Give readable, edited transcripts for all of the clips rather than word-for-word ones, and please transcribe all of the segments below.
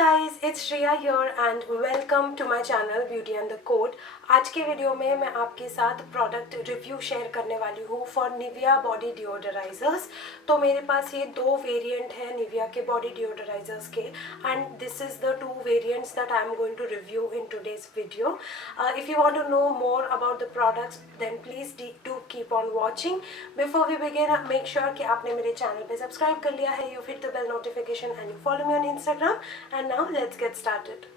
Guys, it's Shreya here and welcome to my channel beauty and the code. आज के video में मैं आपके साथ प्रोडक्ट रिव्यू शेयर करने वाली हूँ फॉर निविया बॉडी डिओडराइजर्स। तो मेरे पास ये दो वेरिएंट है निविया के बॉडी डिओडराइजर्स के and this is the two variants that I am going to review in today's video. If you want to know more about the products then please do keep on watching. Before we begin, make sure कि आपने मेरे channel पे subscribe कर लिया है, you hit the bell notification and you follow me on Instagram. And now let's get started.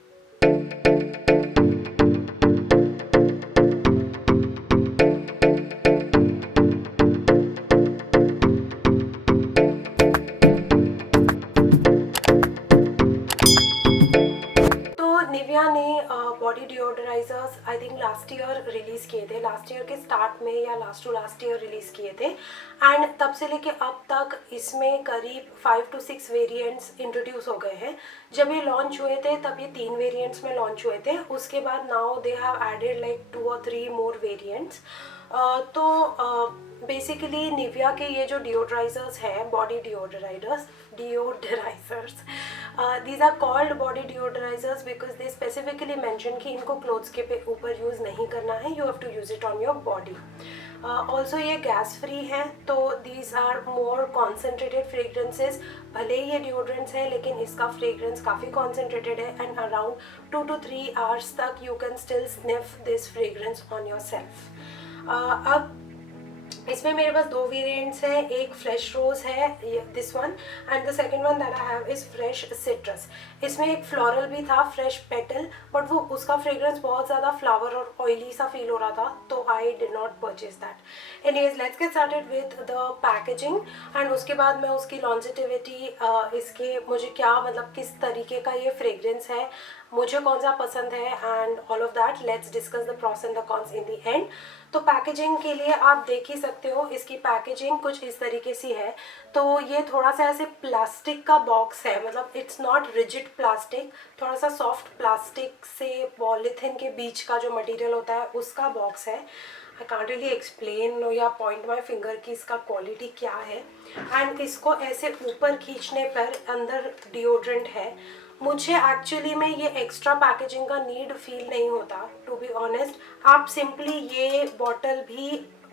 Nivea ने body deodorizers I think last year release किए थे, लास्ट ईयर के स्टार्ट में या last to last year release किए थे and तब से लेके अब तक इसमें करीब 5 to 6 वेरिएंट्स इंट्रोड्यूस हो गए हैं। जब ये लॉन्च हुए थे तब ये 3 वेरिएंट्स में लॉन्च हुए थे, उसके बाद now they have added like 2 or 3 more variants. तो बेसिकली निविया के ये जो डिओडराइजर्स हैं, body deodorizers, these are called body deodorizers because they specifically mention कि इनको क्लोथ्स के ऊपर यूज़ नहीं करना है, you have to use it on your body. Also ये गैस फ्री है, तो these are more concentrated fragrances। भले ही ये डिओड्रेंट्स है लेकिन इसका फ्रेग्रेंस काफ़ी कॉन्सेंट्रेटेड है एंड अराउंड 2 to 3 hours तक you can still sniff this fragrance on yourself. अब इसमें मेरे पास दो वेरिएंट्स हैं, एक फ्रेश रोज है this one and the second one that I have is fresh citrus. इसमें एक फ्लोरल भी था, फ्रेश पेटल, बट वो उसका फ्रेग्रेंस बहुत ज़्यादा फ्लावर और ऑयली सा फील हो रहा था, तो I did not purchase that. Anyways let's get started with the packaging and उसके बाद मैं उसकी लॉन्जिटिविटी, इसके मुझे क्या मतलब किस तरीके का ये फ्रेग्रेंस है, मुझे कौन सा पसंद है and all of that let's discuss the pros and the cons in the end. तो पैकेजिंग के लिए आप देख ही सकते हो, इसकी पैकेजिंग कुछ इस तरीके से है। तो ये थोड़ा सा ऐसे प्लास्टिक का बॉक्स है, मतलब इट्स नॉट रिजिड प्लास्टिक, थोड़ा सा सॉफ्ट प्लास्टिक से पॉलीथिन के बीच का जो मटेरियल होता है उसका बॉक्स है। आई कांट रियली एक्सप्लेन या पॉइंट माई फिंगर की इसका क्वालिटी क्या है। एंड इसको ऐसे ऊपर खींचने पर अंदर डिओड्रेंट है। मुझे एक्चुअली में ये एक्स्ट्रा पैकेजिंग का नीड फील नहीं होता, टू बी ऑनेस्ट। आप सिंपली ये बॉटल भी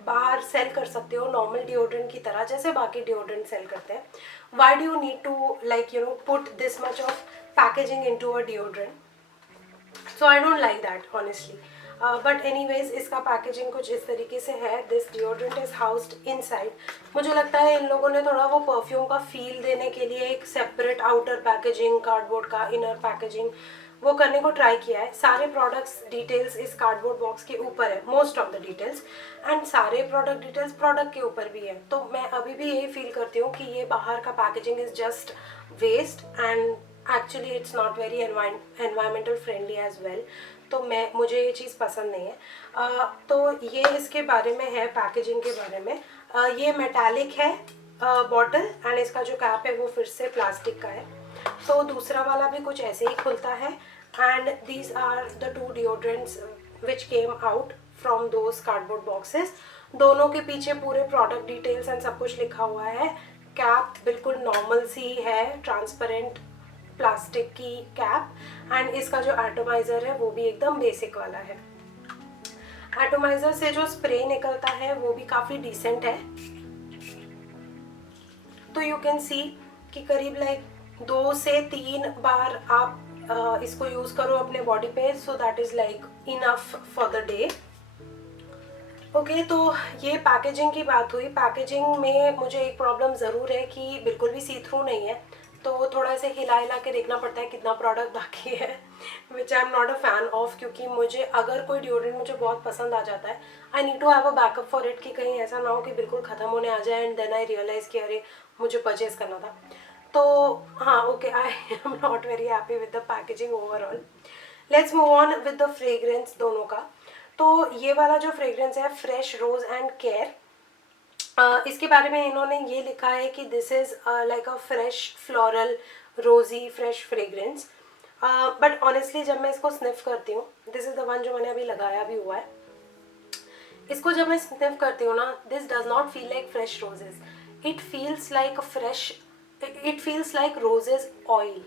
बाहर सेल कर सकते हो नॉर्मल डिओड्रेंट की तरह, जैसे बाकी डिओड्रेंट सेल करते हैं। Why do you need to like put this much of packaging into a deodorant? So I don't like that honestly. But anyways इसका पैकेजिंग कुछ इस तरीके से है। This deodorant is housed inside. मुझे लगता है इन लोगों ने थोड़ा वो परफ्यूम का फील देने के लिए एक सेपरेट आउटर पैकेजिंग, कार्डबोर्ड का इनर पैकेजिंग वो करने को ट्राई किया है। सारे प्रोडक्ट्स डिटेल्स इस कार्डबोर्ड बॉक्स के ऊपर है, most of the details, and सारे प्रोडक्ट डिटेल्स प्रोडक्ट के ऊपर भी है। तो मैं अभी भी यही फील करती हूँ कि ये बाहर का packaging is just waste and actually it's not very environmental friendly as well. तो मुझे ये चीज़ पसंद नहीं है। तो ये इसके बारे में है, पैकेजिंग के बारे में। ये मेटालिक है बॉटल एंड इसका जो कैप है वो फिर से प्लास्टिक का है। तो दूसरा वाला भी कुछ ऐसे ही खुलता है and these are the two deodorants which came out from those cardboard boxes. दोनों के पीछे पूरे प्रोडक्ट डिटेल्स एंड सब कुछ लिखा हुआ है। कैप बिल्कुल नॉर्मल सी है, ट्रांसपेरेंट प्लास्टिक की कैप, एंड इसका जो एटोमाइजर है वो भी एकदम बेसिक वाला है। एटोमाइजर से जो स्प्रे निकलता है वो भी काफ़ी डिसेंट है। तो यू कैन सी कि करीब लाइक 2 से 3 बार आप इसको यूज़ करो अपने बॉडी पे, सो that is like enough for the day. Okay, तो ये पैकेजिंग की बात हुई। पैकेजिंग में मुझे एक प्रॉब्लम ज़रूर है कि बिल्कुल भी सी थ्रू नहीं है, तो थोड़ा सा हिला के देखना पड़ता है कितना प्रोडक्ट बाकी है, which I am not a fan of. क्योंकि मुझे अगर कोई डिओड्रेंट मुझे बहुत पसंद आ जाता है, I need to have a backup for it, कि कहीं ऐसा ना हो कि बिल्कुल ख़त्म होने आ जाए एंड देन आई रियलाइज़ कि अरे मुझे परचेज़ करना था। तो हाँ, okay, I am not very happy with the packaging overall. Let's move on with the fragrance दोनों का। तो ये वाला जो फ्रेग्रेंस है फ्रेश रोज एंड केयर, इसके बारे में इन्होंने ये लिखा है कि this is like a fresh floral रोजी फ्रेश फ्रेग्रेंस। बट ऑनेस्टली जब मैं इसको स्निफ करती हूँ, दिस इज़ द वन जो मैंने अभी लगाया भी हुआ है, इसको जब मैं स्निफ करती हूँ ना, this does not feel like fresh roses, it feels like roses oil.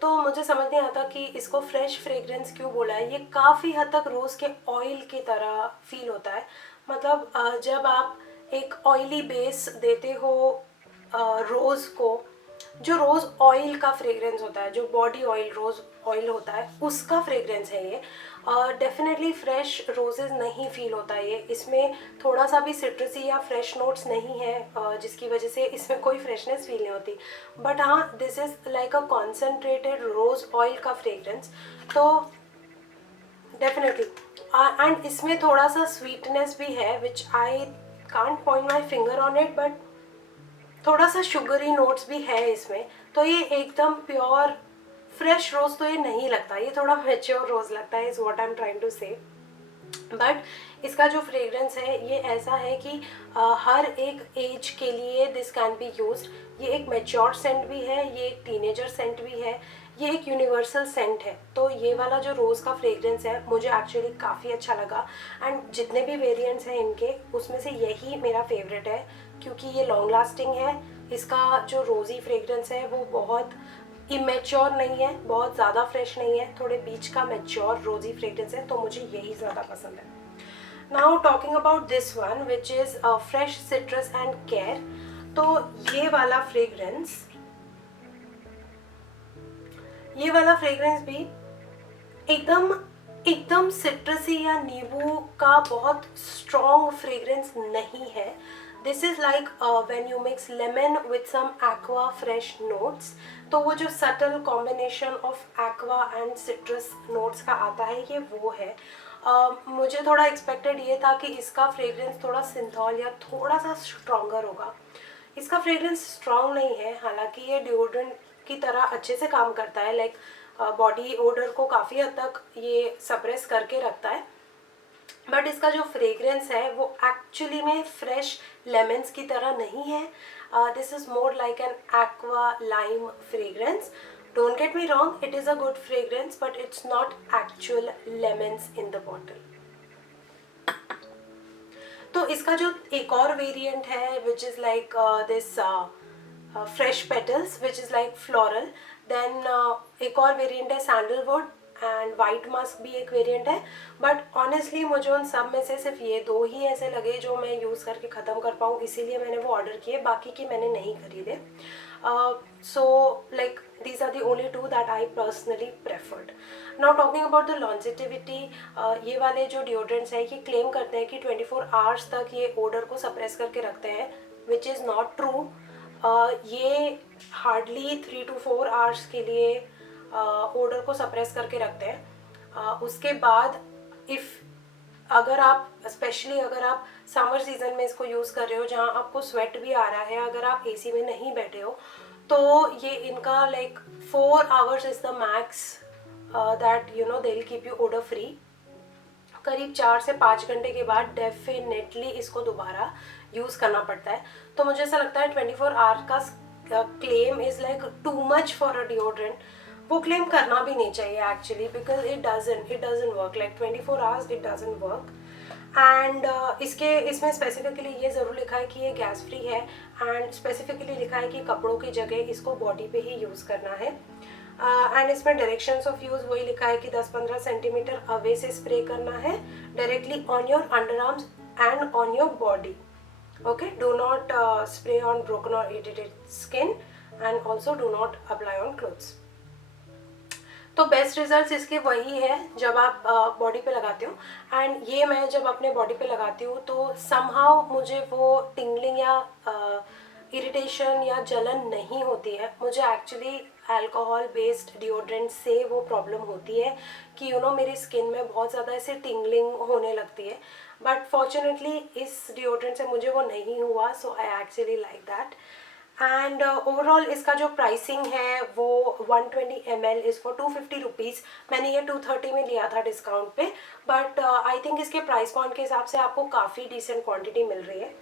तो मुझे समझ नहीं आता कि इसको फ्रेश फ्रेग्रेंस क्यों बोला है। ये काफ़ी हद तक रोज़ के ऑयल की तरह फील होता है। मतलब जब आप एक ऑयली बेस देते हो रोज़ को, जो रोज़ ऑयल का फ्रेग्रेंस होता है, जो बॉडी ऑयल रोज़ ऑयल होता है, उसका फ्रेग्रेंस है ये। डेफिनेटली फ्रेश रोजेज़ नहीं फील होता है ये। इसमें थोड़ा सा भी सिट्रसी या फ्रेश नोट्स नहीं है, जिसकी वजह से इसमें कोई फ्रेशनेस फील नहीं होती। बट हाँ, this is like a concentrated rose oil का फ्रेग्रेंस। तो डेफिनेटली एंड इसमें थोड़ा सा स्वीटनेस भी है, which I can't point my finger on it, but थोड़ा सा शुगरी नोट्स भी है इसमें। तो ये एकदम प्योर फ्रेश रोज़ तो ये नहीं लगता, ये थोड़ा मेच्योर रोज़ लगता है, is what I am trying to say. But इसका जो फ्रेग्रेंस है ये ऐसा है कि हर एक एज के लिए दिस कैन बी यूज्ड। ये एक मेच्योर सेंट भी है, ये एक टीनेजर सेंट भी है, ये एक यूनिवर्सल सेंट है। तो ये वाला जो रोज़ का फ्रेग्रेंस है मुझे एक्चुअली काफ़ी अच्छा लगा। एंड जितने भी वेरिएंट्स हैं इनके, उसमें से यही मेरा फेवरेट है, क्योंकि ये लॉन्ग लास्टिंग है। इसका जो रोज़ी फ्रेग्रेंस है वो बहुत इमेच्योर नहीं है, बहुत ज़्यादा फ्रेश नहीं है, थोड़े बीच का मेच्योर रोज़ी फ्रेग्रेंस है, तो मुझे यही ज़्यादा पसंद है। Now talking about this one which is fresh citrus and care. तो ये वाला फ्रेग्रेंस भी एकदम एकदम सिट्रसी या नींबू का बहुत स्ट्रॉन्ग फ्रेग्रेंस नहीं है। This is like when you mix lemon with some aqua fresh notes, तो वो जो subtle combination of aqua and citrus notes का आता है, ये वो है। मुझे थोड़ा एक्सपेक्टेड ये था कि इसका फ्रेग्रेंस थोड़ा सिंथॉल या थोड़ा सा स्ट्रॉन्गर होगा। इसका फ्रेग्रेंस स्ट्रॉन्ग नहीं है, हालांकि ये डिओड्रेंट की तरह अच्छे से काम करता है। लाइक बॉडी ओडर को काफ़ी हद तक ये सप्रेस करके रखता है। बट इसका जो फ्रेग्रेंस है वो एक्चुअली में फ्रेश लेमन्स की तरह नहीं है। This is more like an aqua lime fragrance. Don't get me wrong, it is a good fragrance, but it's not actual lemons in the bottle. तो इसका जो एक और वेरिएंट है which is like this fresh petals which is like floral. Then एक और variant है sandalwood, and white Musk भी एक वेरिएंट है। बट ऑनेस्टली मुझे उन सब में से सिर्फ ये दो ही ऐसे लगे जो मैं यूज़ करके ख़त्म कर पाऊँ, इसीलिए मैंने वो ऑर्डर किए, बाकी की मैंने नहीं खरीदे। So like these are the only two that I personally preferred. Now talking about the longevity, ये वाले जो deodorants है ये क्लेम करते हैं कि 24 आवर्स तक ये ओडर को सप्रेस करके रखते हैं, विच इज़ नॉट ट्रू। ये हार्डली 3 to 4 आवर्स के लिए ओडर को सप्रेस करके रखते हैं। उसके बाद अगर आप स्पेशली अगर आप समर सीजन में इसको यूज़ कर रहे हो, जहाँ आपको स्वेट भी आ रहा है, अगर आप एसी में नहीं बैठे हो, तो ये इनका like 4 hours is the max that you know they will keep you odour free. करीब 4 से 5 घंटे के बाद डेफिनेटली इसको दोबारा यूज़ करना पड़ता है। तो मुझे ऐसा लगता है 24 आवर का claim is like too much for a deodorant. वो क्लेम करना भी नहीं चाहिए actually, because it doesn't work like 24 hours, it doesn't work. And इसमें स्पेसिफिकली ये ज़रूर लिखा है कि ये गैस फ्री है, एंड स्पेसिफिकली लिखा है कि कपड़ों की जगह इसको बॉडी पे ही यूज़ करना है। एंड इसमें डायरेक्शंस ऑफ यूज़ वही लिखा है कि 10-15 सेंटीमीटर अवे से स्प्रे करना है, directly on your underarms and on your body. Okay, do not spray on broken or irritated skin, and also do not apply on clothes. तो best results इसके वही है जब आप बॉडी पे लगाते हो। एंड ये मैं जब अपने बॉडी पे लगाती हूँ तो समहाउ मुझे वो टिंगलिंग या इरिटेशन या जलन नहीं होती है। मुझे एक्चुअली अल्कोहल बेस्ड डिओड्रेंट से वो प्रॉब्लम होती है कि यू नो मेरी स्किन में बहुत ज़्यादा ऐसे टिंगलिंग होने लगती है। बट फॉर्चुनेटली इस डिओड्रेंट से मुझे वो नहीं हुआ, so I actually like that. And overall इसका जो प्राइसिंग है वो 120 ml इज़ फॉर 250 रुपीज़। मैंने ये 230 में लिया था डिस्काउंट पे, बट आई थिंक इसके प्राइस पॉइंट के हिसाब से आपको काफ़ी डिसेंट क्वांटिटी मिल रही है।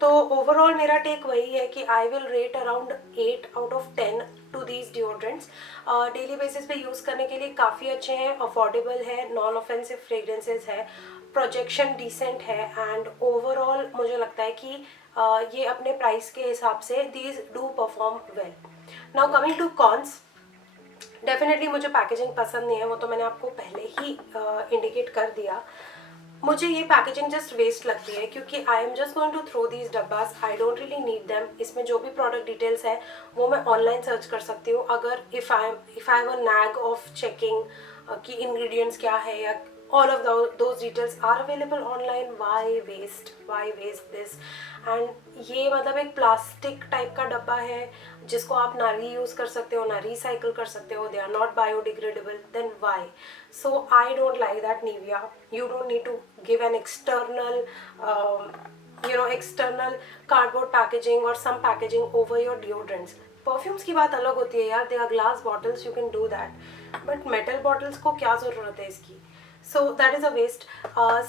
तो ओवरऑल मेरा टेक वही है कि I will rate around 8 out of 10 to these deodorants. Daily basis पे यूज़ करने के लिए काफ़ी अच्छे हैं, अफोर्डेबल है, नॉन ऑफेंसिव फ्रेग्रेंसेज है, प्रोजेक्शन डिसेंट है, एंड ओवरऑल मुझे लगता है कि ये अपने प्राइस के हिसाब से these do perform well. Now coming to cons, definitely मुझे पैकेजिंग पसंद नहीं है, वो तो मैंने आपको पहले ही इंडिकेट कर दिया। मुझे ये पैकेजिंग जस्ट वेस्ट लगती है, क्योंकि I am just going to throw these डब्बास, I don't really need them. इसमें जो भी प्रोडक्ट डिटेल्स है वो मैं ऑनलाइन सर्च कर सकती हूँ। अगर if I have a nag of checking कि इंग्रेडिएंट्स क्या है या all of those details are available online, why waste this? And ये मतलब एक प्लास्टिक टाइप का डब्बा है जिसको आप ना रीयूज़ कर सकते हो ना रिसाइकिल कर सकते हो, they are not biodegradable, then why? So I don't like that Nivea. You don't need to give an external external cardboard packaging or some packaging over your deodorants. Perfumes की बात अलग होती है यार, they are glass bottles, you can do that, but metal bottles को क्या ज़रूरत है इसकी? So that is a waste.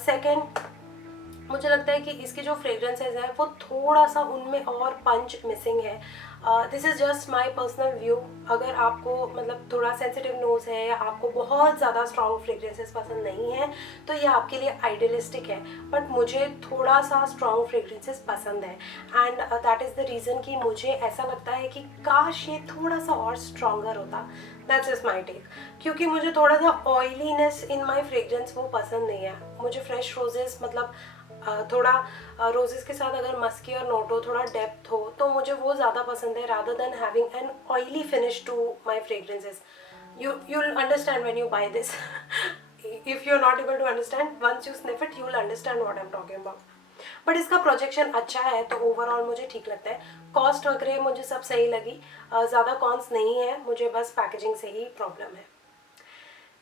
Second, मुझे लगता है कि इसके जो फ्रेग्रेंसेज हैं वो थोड़ा सा उनमें और पंच मिसिंग है। This is just my personal view. अगर आपको मतलब थोड़ा सेंसिटिव नोज है या आपको बहुत ज़्यादा स्ट्रॉन्ग फ्रेग्रेंसेस पसंद नहीं है तो ये आपके लिए आइडियलिस्टिक है, बट मुझे थोड़ा सा स्ट्रॉन्ग फ्रेग्रेंसेस पसंद है and that is the reason कि मुझे ऐसा लगता है कि काश ये थोड़ा सा और स्ट्रॉन्गर होता। दैट्स इज माई टेक, क्योंकि मुझे थोड़ा सा ऑयलीनेस इन माई फ्रेग्रेंस वो पसंद नहीं है। मुझे फ्रेश रोजेस मतलब थोड़ा रोजेस के साथ अगर मस्की और नोट हो, थोड़ा डेप्थ हो, तो मुझे वो ज़्यादा पसंद है rather than having an oily finish to my fragrances. you'll understand when you buy this. If you're not able to understand, once you sniff it you'll understand what I'm talking about. But इसका projection अच्छा है तो overall मुझे ठीक लगता है। Cost वगैरह मुझे सब सही लगी, ज़्यादा कॉन्स नहीं है, मुझे बस पैकेजिंग से ही प्रॉब्लम है।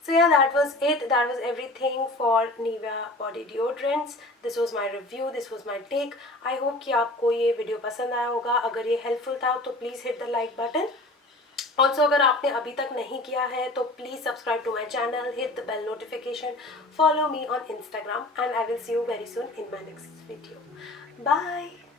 So yeah, that was it. That was everything for Nivea body deodorants. This was my review. This was my take. I hope कि आपको ये वीडियो पसंद आया होगा। अगर ये हेल्पफुल था तो please hit the like button. Also अगर आपने अभी तक नहीं किया है तो please subscribe to my channel, hit the bell notification, follow me on Instagram, and I will see you very soon in my next video. Bye.